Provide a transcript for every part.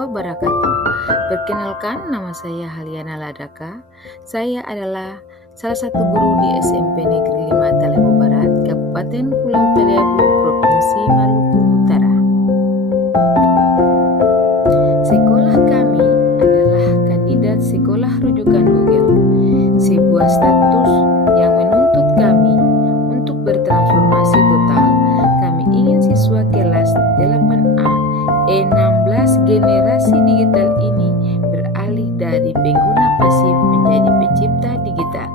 wabarakatuh. Perkenalkan, nama saya Haliana Ladaka. Saya adalah salah satu guru di SMP Negeri 5 Talebo Barat, Kabupaten Pulau Talebo, Provinsi Maluku Utara. Sekolah kami adalah kandidat sekolah rujukan Google, sebuah status yang menuntut kami untuk bertransformasi total. Kami ingin siswa kelas 8A 16 generasi digital ini beralih dari pengguna pasif menjadi pencipta digital.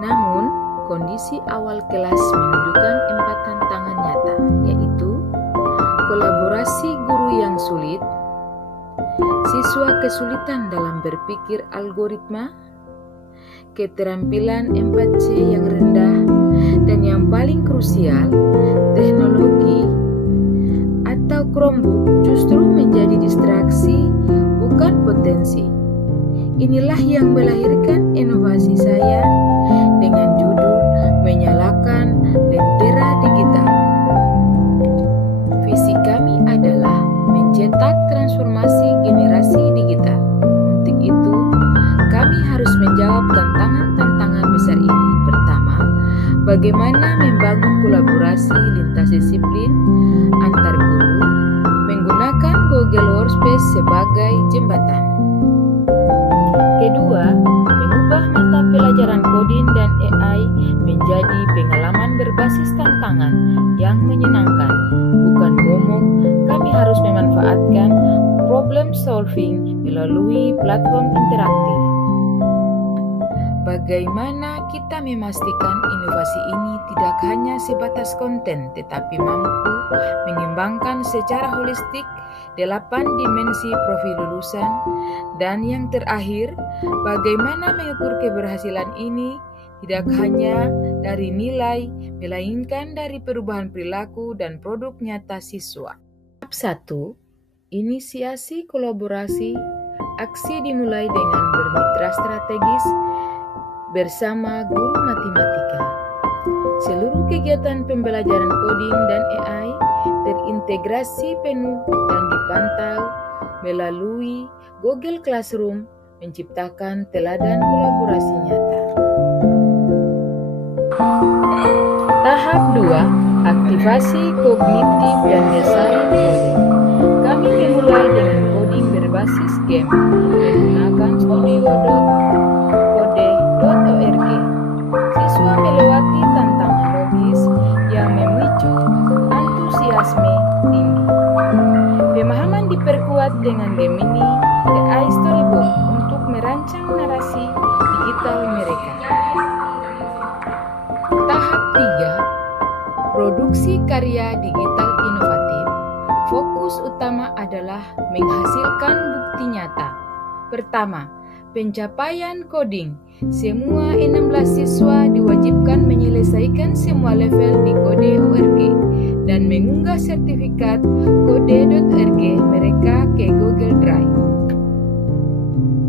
Namun, kondisi awal kelas menunjukkan 4 tantangan nyata, yaitu kolaborasi guru yang sulit, siswa kesulitan dalam berpikir algoritma, keterampilan 4C yang rendah, dan yang paling krusial, teknologi atau Chromebook justru menjadi distraksi, bukan potensi. Inilah yang melahirkan inovasi saya dengan judul Menyalakan Lentera Digital. Visi kami adalah mencetak transformasi generasi digital. Untuk itu, kami harus menjawab tantangan-tantangan besar ini. Pertama, bagaimana membangun kolaborasi lintas disiplin antar guru menggunakan Google Workspace sebagai jembatan. Kedua, mengubah mata pelajaran coding dan AI menjadi pengalaman berbasis tantangan yang menyenangkan, bukan momok. Kami harus memanfaatkan problem solving melalui platform interaktif. Bagaimana kita memastikan inovasi ini tidak hanya sebatas konten, tetapi mampu mengembangkan secara holistik 8 dimensi profil lulusan? Dan yang terakhir, bagaimana mengukur keberhasilan ini tidak hanya dari nilai, melainkan dari perubahan perilaku dan produk nyata siswa. Tahap 1. Inisiasi kolaborasi. Aksi dimulai dengan bermitra strategis bersama guru matematika. Seluruh kegiatan pembelajaran coding dan AI terintegrasi penuh dan dipantau melalui Google Classroom, menciptakan teladan kolaborasi nyata. Tahap 2. Aktivasi kognitif dan desain coding. Kami memulai dengan coding berbasis game menggunakan studio.code.org. Siswa melewati tantangan logis yang memicu antusiasme tinggi. Pemahaman diperkuat dengan Gemini AI Storybook untuk merancang narasi digital mereka. Tahap 3. Produksi karya digital inovatif. Fokus utama adalah menghasilkan bukti nyata. Pertama, pencapaian coding. Semua 16 siswa diwajibkan menyelesaikan semua level di Code.org dan mengunggah sertifikat Code.org mereka ke Google Drive.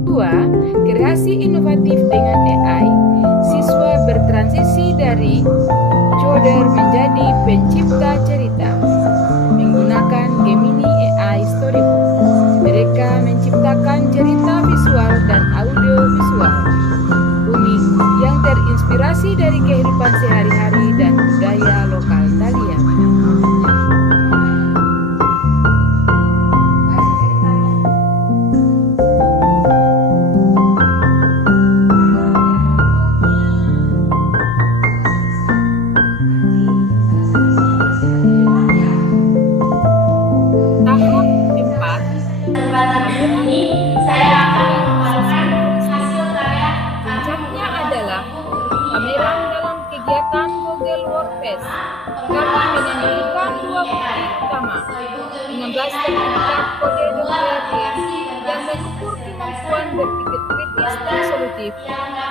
2. Kreasi inovatif dengan AI. Siswa bertransisi dari coder menjadi pencipta cerita menggunakan Gemini AI Storybook. Mereka menciptakan cerita visual dan audio visual unik yang terinspirasi dari kehidupan sehari-hari dan budaya lokal Talian. Pameran dalam kegiatan Google Workspace. Kami menampilkan 2 bukti utama, 16 sertifikat Code.org yang mengukur kemampuan berpikir kritis dan solutif,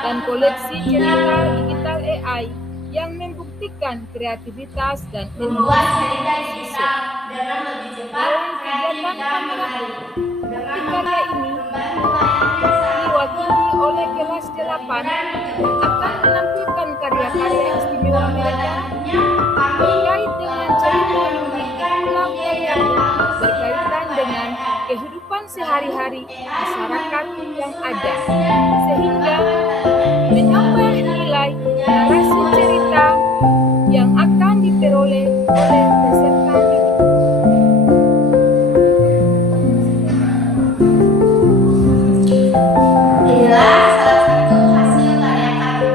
dan koleksi cerita digital AI yang membuktikan kreativitas dan inovasi siswa. Dalam kegiatan pameran bukti karya ini diwakili oleh kelas 8 akan menampilkan karya-karya istimewa mereka terkait dengan cerita unik Pulau Talian berkaitan dengan sehari-hari masyarakat yang ada, sehingga menambah nilai narasi cerita yang akan diperoleh oleh peserta didik. Inilah salah satu hasil karya kami.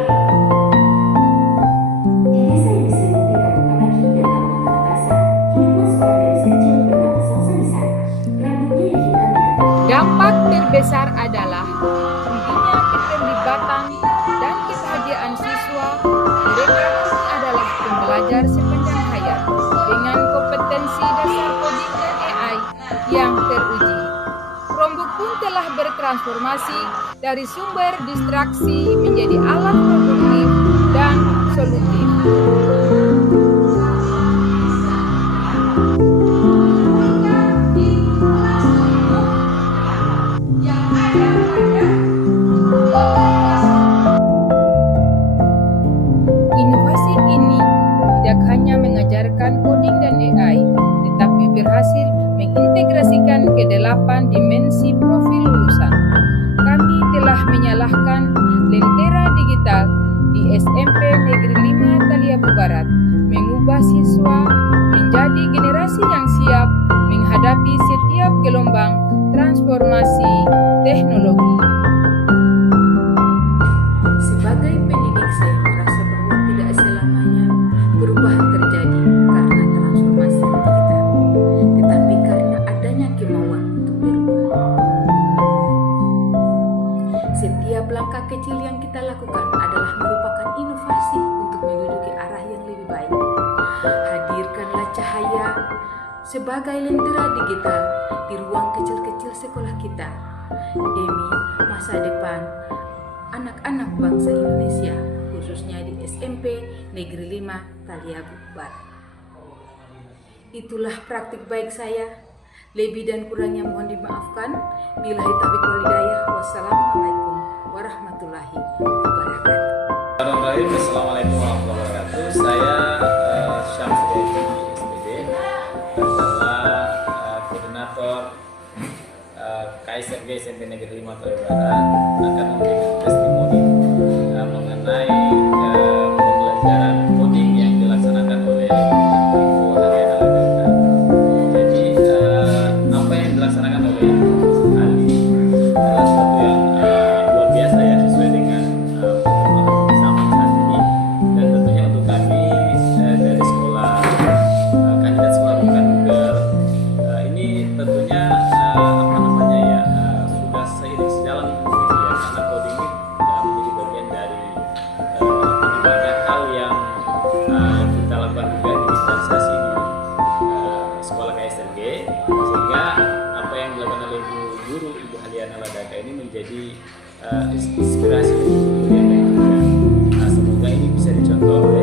Ini saya bisa memberikan anak hingga anak atasan. Hidupnya seorang gadis kecil bernama Salsa di sana. Rambutnya yang hitam diganti. Dampak terbesar adalah tingginya keterlibatan dan kebahagiaan siswa. Mereka kini adalah pembelajar sepanjang hayat dengan kompetensi dasar coding dan AI yang teruji. Chromebook pun telah bertransformasi dari sumber distraksi menjadi alat produktif dan solutif. Inovasi ini tidak hanya mengajarkan coding dan AI, tetapi berhasil mengintegrasikan ke 8 dimensi profil lulusan. Kami telah menyalakan lentera digital di SMP Negeri 5 Taliabu Barat, mengubah siswa menjadi generasi yang siap menghadapi setiap gelombang transformasi teknologi. Sebagai pendidik, saya merasa bahwa tidak selamanya perubahan terjadi karena transformasi digital, tetapi karena adanya kemauan untuk berubah. Setiap langkah kecil yang kita lakukan adalah merupakan inovasi untuk menduduki arah yang lebih baik. Hadirkanlah cahaya sebagai lentera digital di ruang kecil-kecil sekolah kita demi masa depan anak-anak bangsa Indonesia, khususnya di SMP Negeri 5 Taliabu Barat. Itulah praktik baik saya. Lebih dan kurangnya mohon dimaafkan. Billahi taufiq wal hidayah. Wassalamualaikum warahmatullahi wabarakatuh. Assalamualaikum warahmatullahi wabarakatuh. Saya Syamsul SPD adalah koordinator KSRG SMP Negeri 5 Taliabu Barat, akan memberikan testimoni mengenai pembelajaran coding yang dilaksanakan oleh Ibu Haryana Ladaka. Jadi apa yang dilaksanakan oleh Ali adalah sesuatu yang luar biasa ya, sesuai dengan perkembangan zaman saat ini, dan tentunya untuk kami dari sekolah kandidat sekolah bukan Google ini tentunya sudah seiring sejalan gitu ya, karena coding ini menjadi bagian dari banyak hal yang kita lakukan juga digitalisasi di sekolah KSRG, sehingga apa yang dilakukan oleh Ibu Guru Ibu Haryana Ladaka ini menjadi inspirasi untuk yang lain juga. Semoga ini bisa dicontoh oleh